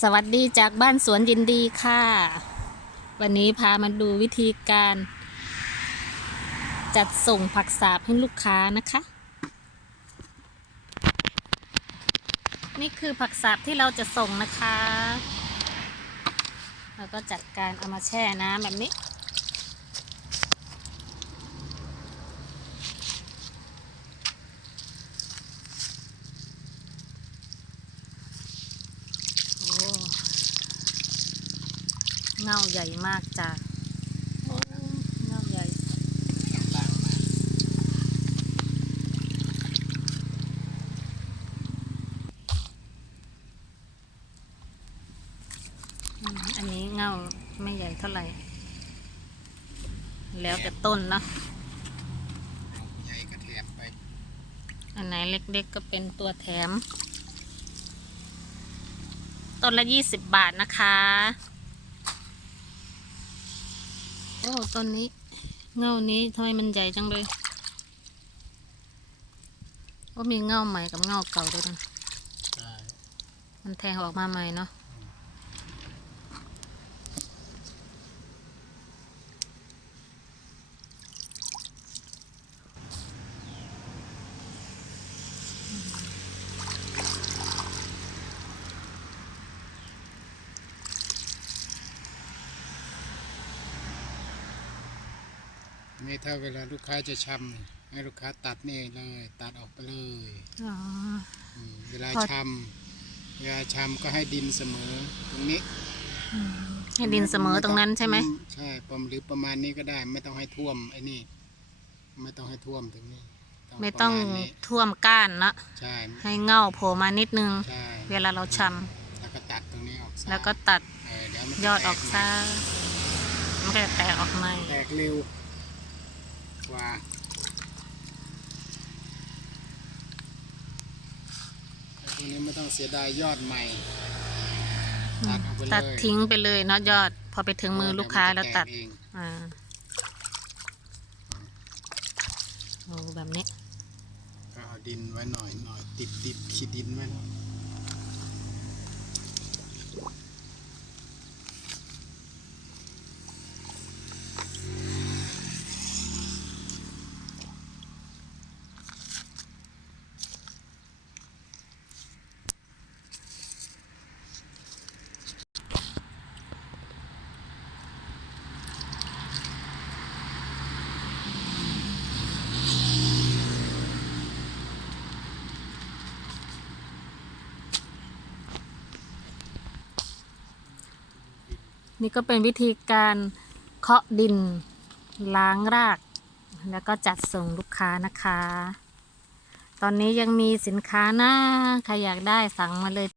สวัสดีจากบ้านสวนยินดีค่ะ วันนี้พามาดูวิธีการ จัดส่งผักสาบให้ลูกค้านะคะ นี่คือผักสาบที่เราจะส่งนะคะ เราก็จัดการเอามาแช่น้ำแบบนี้ โอ้ เงาใหญ่มากจ้ะเงาใหญ่อันนี้เงาไม่ใหญ่เท่าไหร่ แล้วแต่ต้นเนาะใหญ่ก็แถมไป อันไหนเล็กๆก็เป็นตัวแถม ต้นละยี่สิบบาทนะคะ โอ้ต้นนี้ เงานี้ทำไมมันใหญ่จังเลยว่ามีเงาใหม่กับเงาเก่าด้วยนะใช่มันแทงออกมาใหม่เนาะ นี่ถ้าเวลาลูกค้าจะชำนี่ให้ลูกค้าตัดนี่เลย ตัดออกไปเลยอ๋ออืมเวลาพอชำเวลาชำก็ให้ดินเสมอตรงนี้ให้ดินเสมอตรงนั้นใช่ไหมอืใช่ประมาณหรือประมาณนี้ก็ได้ ไม่ต้องให้ท่วมไอ้นี่ ไม่ต้องให้ท่วมถึงนี้ไม่ต้องประาณนี้ท่วมก้านเนอะใช่ให้เงาโผล่มานิดนึง ใช่เวลาเราชแล้วก็ตัดตรงนี้ออกซะำแล้วก็ตัดเออเดี๋ยวมันจะยอดออกแตซะมันก็จะแตกออกใหม่แตกเร็วก ว่าแต่ตรงนี้ไม่ต้องเสียดายยอดใหม่ตัดออกไปเลยตัดทิ้งไปเลยเนาะยอด พอไปถึงมือลูกค้าแล้วตัดเยวมันจะกเองอ่าโอ้แบบนี้ ก็เอาดินไว้หน่อยหน่อยติดติดขีดดินไว้หน่อย นี่ก็เป็นวิธีการเคาะดินล้างราก แล้วก็จัดส่งลูกค้านะคะ ตอนนี้ยังมีสินค้านะใครอยากได้สั่งมาเลย